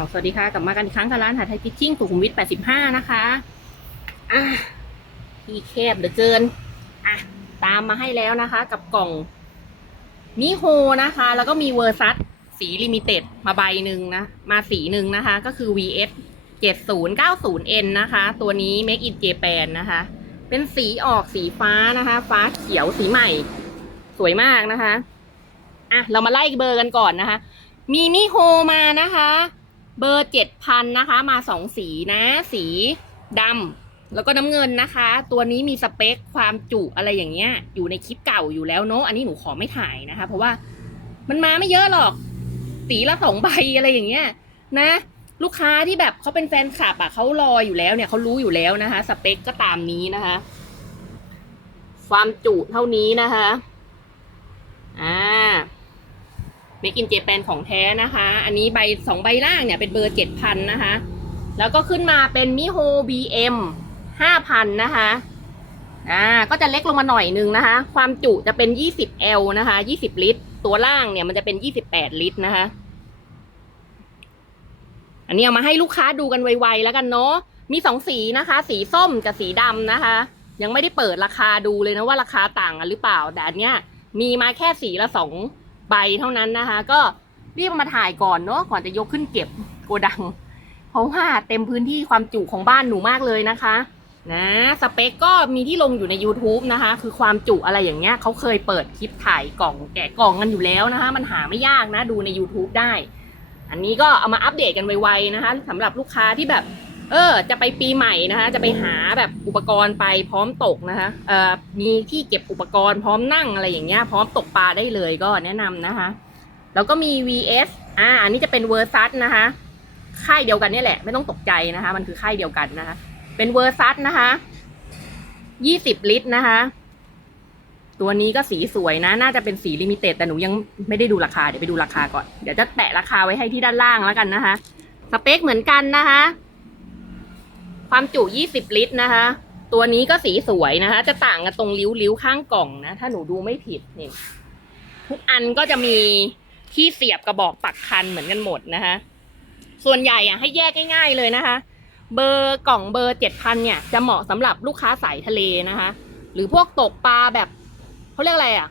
าวสวัสดีค่ะ กลับมากันอีกครั้งกับร้านหาไทยพิชชิ่งสุขุมวิท 85 นะคะอะที่แคบเหลือเกินอะตามมาให้แล้วนะคะ กับกล่องมิโฮนะคะ แล้วก็มีเวอร์ซัสสีลิมิเต็ดมาใบหนึ่งนะ มาสีหนึ่งนะคะ ก็คือ VS 7090N นะคะ ตัวนี้ Make in Japan นะคะ เป็นสีออกสีฟ้านะคะ ฟ้าเขียวสีใหม่ สวยมากนะคะอะเรามาไล่เบอร์กันก่อนนะคะ มีมิโฮมานะคะ เบอร์เจ็ดพันนะคะ มาสองสีนะ สีดำแล้วก็น้ำเงินนะคะ ตัวนี้มีสเปคความจุอะไรอย่างเงี้ย อยู่ในคลิปเก่าอยู่แล้วเนาะอันนี้หนูขอไม่ถ่ายนะคะ เพราะว่ามันมาไม่เยอะหรอก สีละสองใบอะไรอย่างเงี้ย นะ ลูกค้าที่แบบเขาเป็นแฟนคลับอะเขารออยู่แล้วเนี่ยเขารู้อยู่แล้วนะคะ สเปคก็ตามนี้นะคะ ความจุเท่านี้นะคะ อ่า เมกินเจแปนของแท้นะคะ อันนี้ใบสองใบล่างเนี่ยเป็นเบอร์เจ็ดพันนะคะ แล้วก็ขึ้นมาเป็นมิโฮบีเอ็มห้าพันนะคะ อ่า ก็จะเล็กลงมาหน่อยนึงนะคะ ความจุจะเป็นยี่สิบ L นะคะยี่สิบลิตร ตัวล่างเนี่ยมันจะเป็นยี่สิบแปดลิตรนะคะ อันนี้เอามาให้ลูกค้าดูกันไวๆแล้วกันเนาะ มีสองสีนะคะ สีส้มกับสีดำนะคะ ยังไม่ได้เปิดราคาดูเลยนะว่าราคาต่างกันหรือเปล่า แต่อันเนี้ยมีมาแค่สีละสอง ใบเท่านั้นนะคะ ก็รีบมาถ่ายก่อนเนาะก่อนจะยกขึ้นเก็บโกดัง เพราะว่าเต็มพื้นที่ความจุของบ้านหนูมากเลยนะคะนะสเปคก็มีที่ลงอยู่ใน YouTube นะคะ คือความจุอะไรอย่างเงี้ยเขาเคยเปิดคลิปถ่ายกล่องแกะกล่องกันอยู่แล้วนะคะ มันหาไม่ยากนะดูใน YouTube ได้ อันนี้ก็เอามาอัปเดตกันไวๆนะคะสำหรับลูกค้าที่แบบ เออ จะไปปีใหม่นะคะ จะไปหาแบบอุปกรณ์ไปพร้อมตกนะคะ เอ่อ มีที่เก็บอุปกรณ์พร้อมนั่งอะไรอย่างเงี้ย พร้อมตกปลาได้เลยก็แนะนำนะคะ แล้วก็มี VS อ่า อันนี้จะเป็นเวอร์ซัสนะคะ ค่ายเดียวกันนี่แหละ ไม่ต้องตกใจนะคะ มันคือค่ายเดียวกันนะคะ เป็นเวอร์ซัสนะคะยี่สิบลิตรนะคะ ตัวนี้ก็สีสวยนะ น่าจะเป็นสีลิมิเต็ด แต่หนูยังไม่ได้ดูราคา เดี๋ยวไปดูราคาก่อน เดี๋ยวจะแตะราคาไว้ให้ที่ด้านล่างแล้วกันนะคะ สเปคเหมือนกันนะคะ ความจุ 20 ลิตรนะคะ ตัวนี้ก็สีสวยนะคะ จะต่างกันตรงริ้วๆข้างกล่องนะ ถ้าหนูดูไม่ผิดนี่ทุกอันก็จะมีที่เสียบกระบอกปักคันเหมือนกันหมดนะคะ ส่วนใหญ่อะให้แยกง่าย ๆเลยนะคะ เบอร์กล่องเบอร์เจ็ดพันเนี่ยจะเหมาะสำหรับลูกค้าสายทะเลนะคะ หรือพวกตกปลาแบบเขาเรียกอะไรอะ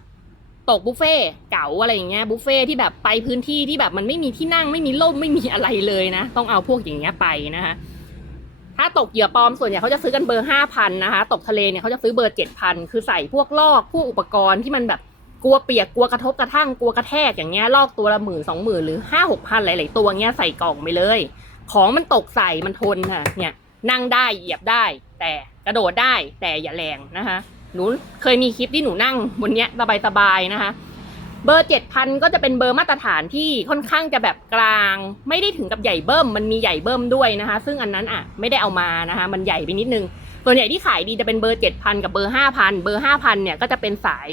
ตกบุฟเฟ่์เก๋าอะไรอย่างเงี้ยบุฟเฟ่ที่แบบไปพื้นที่ที่แบบมันไม่มีที่นั่งไม่มีร่มไม่มีอะไรเลยนะ ต้องเอาพวกอย่างเงี้ยไปนะคะ ถ้าตกเหยื่อปลอมส่วนใหญ่เขาจะซื้อกันเบอร์ห้าพันนะคะ ตกทะเลเนี่ยเขาจะซื้อเบอร์เจ็ดพันคือใส่พวกลอกพวกอุปกรณ์ที่มันแบบกลัวเปียกกลัวกระทบกระทั่งกลัวกระแทกอย่างเงี้ยลอกตัวละหมื่นสองหมื่นหรือห้าหกพันหลายๆตัวเงี้ยใส่กล่องไปเลย ของมันตกใส่มันทนค่ะเนี่ยนั่งได้เหยียบได้ แต่กระโดดได้แต่อย่าแรงนะคะหนูเคยมีคลิปที่หนูนั่งบนเนี้ยสบายๆนะคะ เบอร์เจ็ดพันก็จะเป็นเบอร์มาตรฐานที่ค่อนข้างจะแบบกลาง ไม่ได้ถึงกับใหญ่เบิ้มมันมีใหญ่เบิ้มด้วยนะคะ ซึ่งอันนั้นอะไม่ได้เอามานะคะ มันใหญ่ไปนิดนึงส่วนใหญ่ที่ขายดีจะเป็นเบอร์เจ็ดพันกับเบอร์ห้าพันเบอร์ห้าพันเนี่ยก็จะเป็นสาย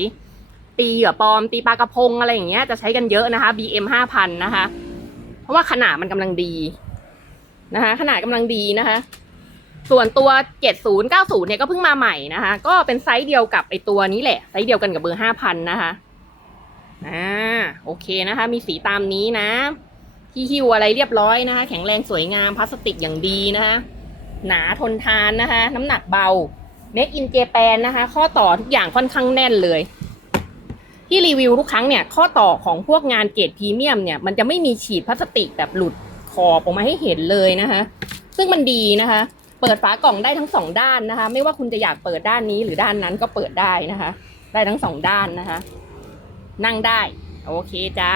ตีเหยื่อปลอมตีปลากระพงอะไรอย่างเงี้ยจะใช้กันเยอะนะคะ BM ห้าพันนะคะ เพราะว่าขนาดมันกำลังดีนะคะ ขนาดกำลังดีนะคะ ส่วนตัว 70 90 เนี่ยก็เพิ่งมาใหม่นะคะ ก็เป็นไซส์เดียวกับไอตัวนี้แหละ ไซส์เดียวกันกับเบอร์ 5,000 นะคะ อ่าโอเคนะคะ มีสีตามนี้นะที่หิวอะไรเรียบร้อยนะคะ แข็งแรงสวยงามพลาสติกอย่างดีนะคะ หนาทนทานนะคะ น้ำหนักเบา Make in Japan นะคะ ข้อต่อทุกอย่างค่อนข้างแน่นเลย ที่รีวิวทุกครั้งเนี่ย ข้อต่อของพวกงานเกรดพรีเมียมเนี่ย มันจะไม่มีฉีดพลาสติกแบบหลุดขอบออกมาให้เห็นเลยนะคะ ซึ่งมันดีนะคะ เปิดฝากล่องได้ทั้งสองด้านนะคะ ไม่ว่าคุณจะอยากเปิดด้านนี้หรือด้านนั้นก็เปิดได้นะคะ ได้ทั้งสองด้านนะคะ นั่งได้ โอเคจ้า